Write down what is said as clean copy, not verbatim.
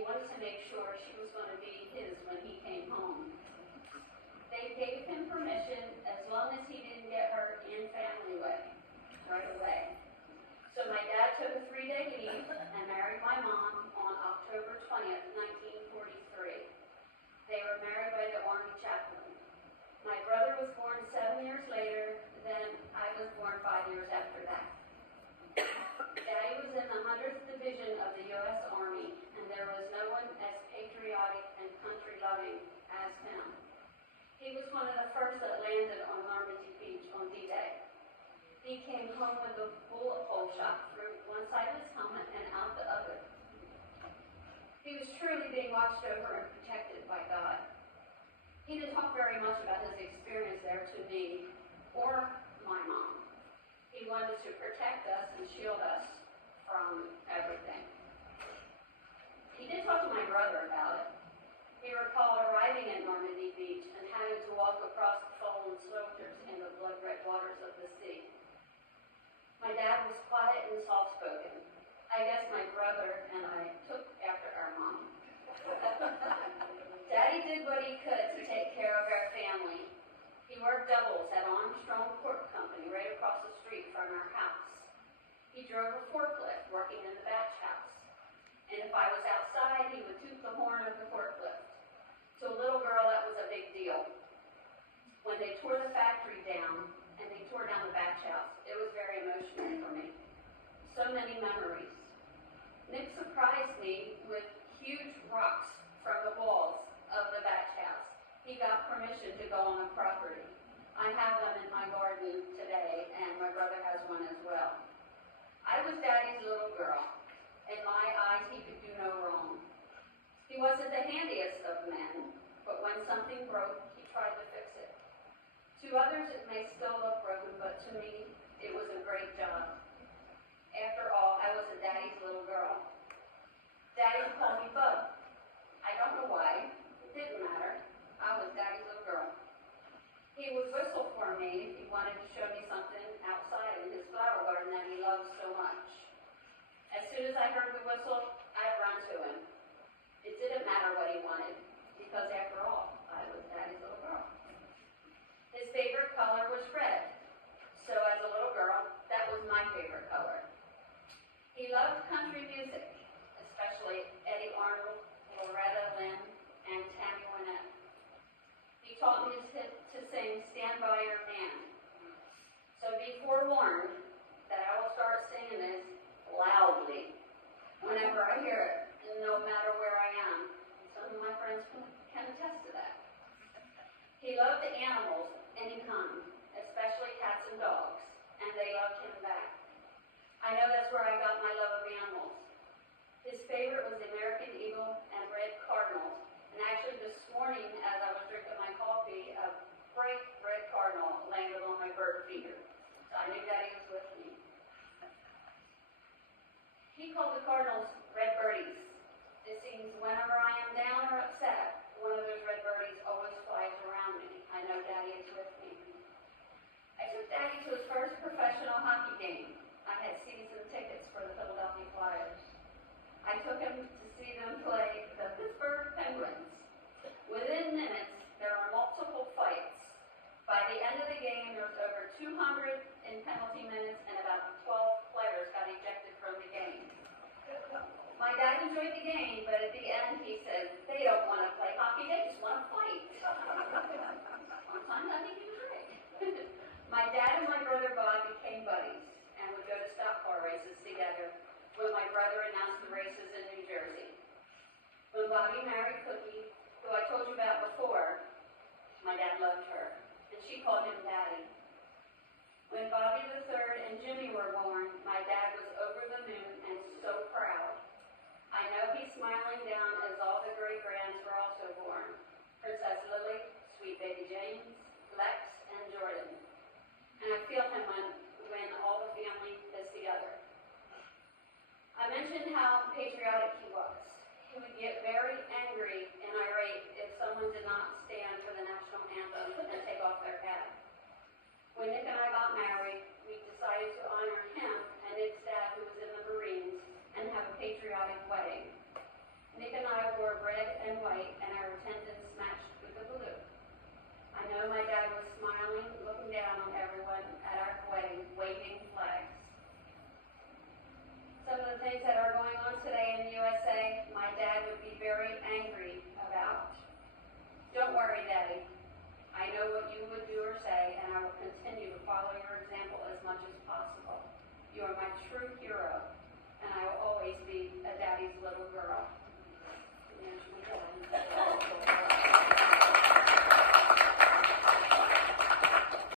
He wanted to make sure she was going to be his when he came home. They gave him permission as long as he didn't get her in family way right away. So my dad took a 3-day leave and married my mom on October 20th, 1943. They were married by the Army chaplain. My brother was born 7 years later, then I was born 5 years after that. Daddy was in the 100th Division of the U.S. Army, and there was no one as patriotic and country-loving as him. He was one of the first that landed on Normandy Beach on D-Day. He came home with a bullet hole shot through one side of his helmet and out the other. He was truly being watched over and protected by God. He didn't talk very much about his experience there to me or my mom. He wanted to protect us and shield us from everything. He did talk to my brother about it. He recalled arriving at Normandy Beach and having to walk across the fallen soldiers in the blood-red waters of the sea. My dad was quiet and soft-spoken. I guess my brother and I took after our mom. Daddy did what he could to take care of our family. He worked doubles at Armstrong Pork Company right across the street from our house. He drove a forklift working in the batch house. And if I was outside, he would toot the horn of the forklift. To a little girl, that was a big deal. When they tore the factory down and they tore down the batch house, it was very emotional for me. So many memories. Nick surprised me with huge rocks from the walls of the batch house. He got permission to go on the property. I have one in my garden today, and my brother has one as well. I was Daddy's little girl. In my eyes, he could do no wrong. He wasn't the handiest of men, but when something broke, he tried to fix it. To others, it may still look broken, but to me, it was a great job. After all, I was a Daddy's little girl. Daddy would call me Bub. I don't know why. It didn't matter. I was Daddy's little girl. He would whistle for me if he wanted to show me something outside in his flower garden that he loved so much. As soon as I heard the whistle, I'd run to him. It didn't matter what he wanted, because after all, I was Daddy's little girl. His favorite color was red, so as a little girl, that was my favorite color. He loved country music, especially Eddie Arnold, Loretta Lynn, and Tammy Wynette. He taught me to sing Stand By Your Man. So be forewarned that I will start singing this loudly whenever I hear it, no matter where I am. Some of my friends can attest to that. He loved animals, any kind, especially cats and dogs, and they loved him back. I know that's where I got my love of animals. His favorite was the American Eagle and red cardinals, and actually this morning as I was drinking my coffee, a bright red cardinal landed on my bird feeder. So I knew that he was with me. He called the cardinals red birdies. It seems whenever I am down or upset, one of those red birdies always flies around me. I know Daddy is with me. I took Daddy to his first professional hockey game. I had season tickets for the Philadelphia Flyers. I took him to see them play the Pittsburgh Penguins. Within minutes, there were multiple fights. By the end of the game, there was over 200 in penalty minutes, and about 12 players got ejected from the game. My dad enjoyed the game, but at the end he said, they don't want to play hockey, they just want to fight. Sometimes I think he was right. My dad and my brother Bob became buddies and would go to stock car races together when my brother announced the races in New Jersey. When Bobby married Cookie, who I told you about before, my dad loved her, and she called him Daddy. When Bobby III and Jimmy were born, my dad was over the moon and so proud. I know he's smiling down as all the great-grands were also born. Princess Lily, sweet baby James, Lex, and Jordan. And I feel him when all the family is together. I mentioned how patriotic he was. He would get very angry and irate if someone did not stand for the national anthem and take off their hat. When Nick and I got married, we decided to honor him and Nick's dad, who was in the Marines, and have a patriotic wedding. Nick and I wore red and white, and our attendance matched with the blue. I know my dad was smiling, looking down on everyone at our wedding, waving flags. Some of the things that are going on today in the USA, my dad would be very angry about. Don't worry, Daddy. I know what you would do or say, and I will continue to follow your example as much as